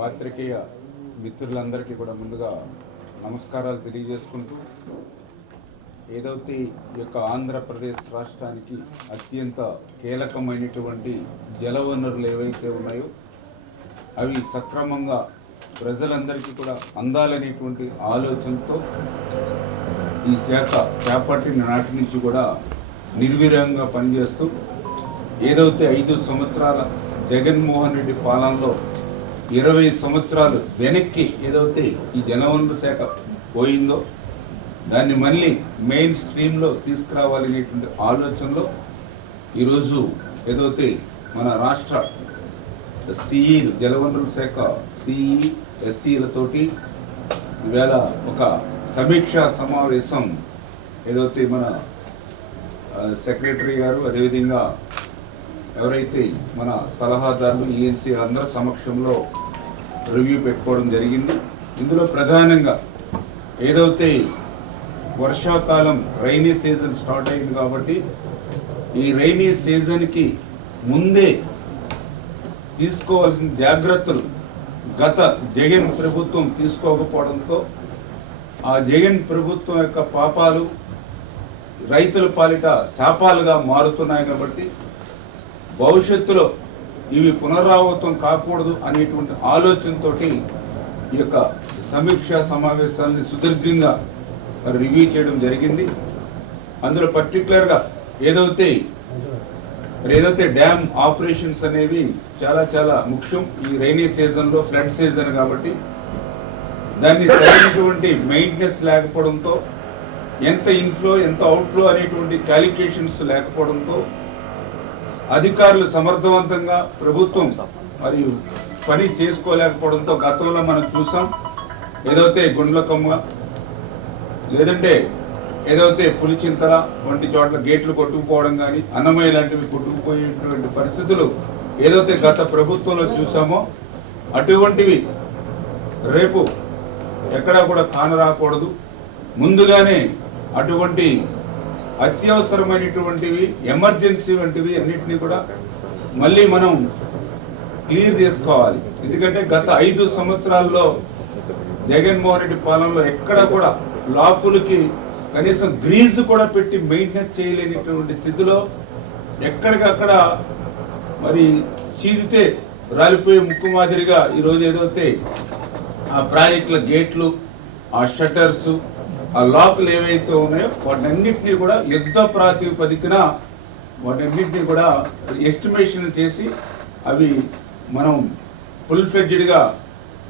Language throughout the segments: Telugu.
పాత్రికేయ మిత్రులందరికీ కూడా ముందుగా నమస్కారాలు తెలియజేసుకుంటూ ఏదైతే ఈ యొక్క ఆంధ్రప్రదేశ్ రాష్ట్రానికి అత్యంత కీలకమైనటువంటి జలవనరులు ఏవైతే ఉన్నాయో అవి సక్రమంగా ప్రజలందరికీ కూడా అందాలనేటువంటి ఆలోచనతో ఈ శాఖ చేపట్టిన నాటి నుంచి కూడా నిర్వీర్యంగా పనిచేస్తూ ఏదైతే ఐదు సంవత్సరాల జగన్మోహన్ రెడ్డి పాలనలో ఇరవై సంవత్సరాలు వెనక్కి ఏదైతే ఈ జనవనరుల శాఖ పోయిందో దాన్ని మళ్ళీ మెయిన్ స్ట్రీమ్లో తీసుకురావాలనేటువంటి ఆలోచనలో ఈరోజు ఏదైతే మన రాష్ట్ర సిఈలు జలవనరుల శాఖ సిఈ ఎస్సీలతోటి ఈవేళ ఒక సమీక్షా సమావేశం ఏదైతే మన సెక్రటరీ గారు అదేవిధంగా ఎవరైతే మన సలహాదారులు ఈఎన్సీ అందరి సమక్షంలో రివ్యూ పెట్టుకోవడం జరిగింది. ఇందులో ప్రధానంగా ఏదైతే వర్షాకాలం రైనీ సీజన్ స్టార్ట్ అయింది కాబట్టి ఈ రైనీ సీజన్కి ముందే తీసుకోవాల్సిన జాగ్రత్తలు గత జగన్ ప్రభుత్వం తీసుకోకపోవడంతో ఆ జగన్ ప్రభుత్వం యొక్క పాపాలు రైతుల పాలిట శాపాలుగా మారుతున్నాయి కాబట్టి భవిష్యత్తులో ఇవి పునరావృతం కాకూడదు అనేటువంటి ఆలోచనతోటి ఈ యొక్క సమీక్షా సమావేశాలని సుదీర్ఘంగా రివ్యూ చేయడం జరిగింది. అందులో పర్టికులర్గా ఏదైతే ఏదైతే డ్యామ్ ఆపరేషన్స్ అనేవి చాలా చాలా ముఖ్యం ఈ రైనీ సీజన్లో ఫ్లడ్ సీజన్ కాబట్టి దాన్ని సరైనటువంటి మెయింటెనెన్స్ లేకపోవడంతో ఎంత ఇన్ఫ్లో ఎంత అవుట్ఫ్లో అనేటువంటి క్యాలిక్యులేషన్స్ లేకపోవడంతో అధికారులు సమర్థవంతంగా ప్రభుత్వం మరి పని చేసుకోలేకపోవడంతో గతంలో మనం చూసాం ఏదైతే గుండ్లకమ్మ లేదంటే ఏదైతే పులిచింతల వంటి చోట్ల గేట్లు కొట్టుకుపోవడం కానీ అన్నమయ్య లాంటివి కొట్టుకుపోయేటువంటి పరిస్థితులు ఏదైతే గత ప్రభుత్వంలో చూసామో అటువంటివి రేపు ఎక్కడా కూడా కానరాకూడదు. ముందుగానే అటువంటి అత్యవసరమైనటువంటివి ఎమర్జెన్సీ వంటివి అన్నింటినీ కూడా మళ్ళీ మనం క్లియర్ చేసుకోవాలి. ఎందుకంటే గత ఐదు సంవత్సరాల్లో జగన్మోహన్ రెడ్డి పాలనలో ఎక్కడ కూడా లాకులకి కనీసం గ్రీజ్ కూడా పెట్టి మెయింటెనెన్స్ చేయలేనిటువంటి స్థితిలో ఎక్కడికక్కడ మరి చీదితే రాలిపోయే ముక్కు మాదిరిగా ఈరోజు ఏదైతే ఆ ప్రాజెక్టుల గేట్లు ఆ షట్టర్స్ ఆ లాకులు ఏవైతే ఉన్నాయో వాటినన్నింటినీ కూడా యుద్ధ ప్రాతిపదికన వాటన్నిటినీ కూడా ఎస్టిమేషన్ చేసి అవి మనం ఫుల్ ఫ్లెడ్జ్డ్గా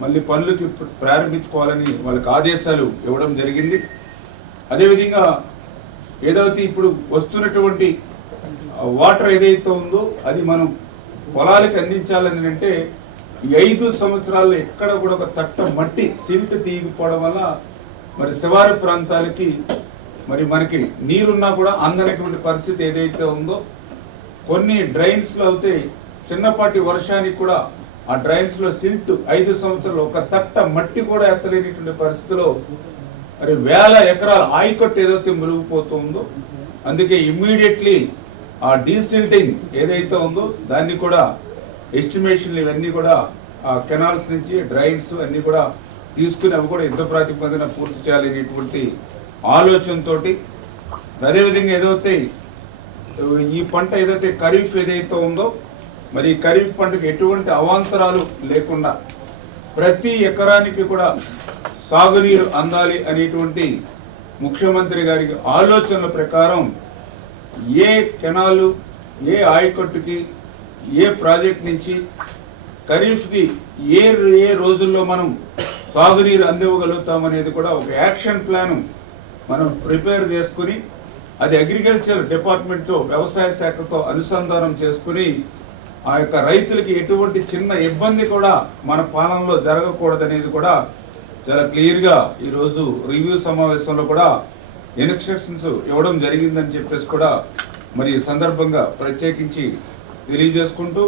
మళ్ళీ పనులకి ప్రారంభించుకోవాలని వాళ్ళకి ఆదేశాలు ఇవ్వడం జరిగింది. అదేవిధంగా ఏదైతే ఇప్పుడు వస్తున్నటువంటి వాటర్ ఏదైతే ఉందో అది మనం పొలాలకు అందించాలని అంటే ఈ ఐదు సంవత్సరాల్లో ఎక్కడ కూడా ఒక తట్ట మట్టి సిల్ట్ తీయకపోవడం వల్ల మరి శివారు ప్రాంతాలకి మరి మనకి నీరున్నా కూడా అందనటువంటి పరిస్థితి ఏదైతే ఉందో కొన్ని డ్రైన్స్లో అయితే చిన్నపాటి వర్షానికి కూడా ఆ డ్రైన్స్లో సిల్ట్ ఐదు సంవత్సరాలు ఒక తట్ట మట్టి కూడా ఎత్తలేనిటువంటి పరిస్థితిలో మరి వేల ఎకరాల ఆయకట్టు ఏదైతే మునిగిపోతుందో అందుకే ఇమ్మీడియట్లీ ఆ డీసిల్టింగ్ ఏదైతే ఉందో దాన్ని కూడా ఎస్టిమేషన్లు ఇవన్నీ కూడా ఆ కెనాల్స్ నుంచి డ్రైన్స్ అన్నీ కూడా తీసుకుని అవి కూడా యుద్ధ ప్రాతిపదికన పూర్తి చేయాలనేటువంటి ఆలోచనతో అదేవిధంగా ఏదైతే ఈ పంట ఏదైతే ఖరీఫ్ ఏదైతే ఉందో మరి ఈ ఖరీఫ్ పంటకు ఎటువంటి అవాంతరాలు లేకుండా ప్రతి ఎకరానికి కూడా సాగునీరు అందాలి అనేటువంటి ముఖ్యమంత్రి గారి ఆలోచనల ప్రకారం ఏ కెనాలు ఏ ఆయకట్టుకి ఏ ప్రాజెక్ట్ నుంచి ఖరీఫ్కి ఏ ఏ రోజుల్లో మనం సాగునీరు అందివ్వగలుగుతామనేది కూడా ఒక యాక్షన్ ప్లాను మనం ప్రిపేర్ చేసుకుని అది అగ్రికల్చర్ డిపార్ట్మెంట్తో వ్యవసాయ శాఖతో అనుసంధానం చేసుకుని ఆ యొక్క రైతులకి ఎటువంటి చిన్న ఇబ్బంది కూడా మన పాలనలో జరగకూడదనేది కూడా చాలా క్లియర్గా ఈరోజు రివ్యూ సమావేశంలో కూడా ఇన్స్ట్రక్షన్స్ ఇవ్వడం జరిగిందని చెప్పేసి కూడా మరి ఈ సందర్భంగా ప్రత్యేకించి తెలియజేసుకుంటూ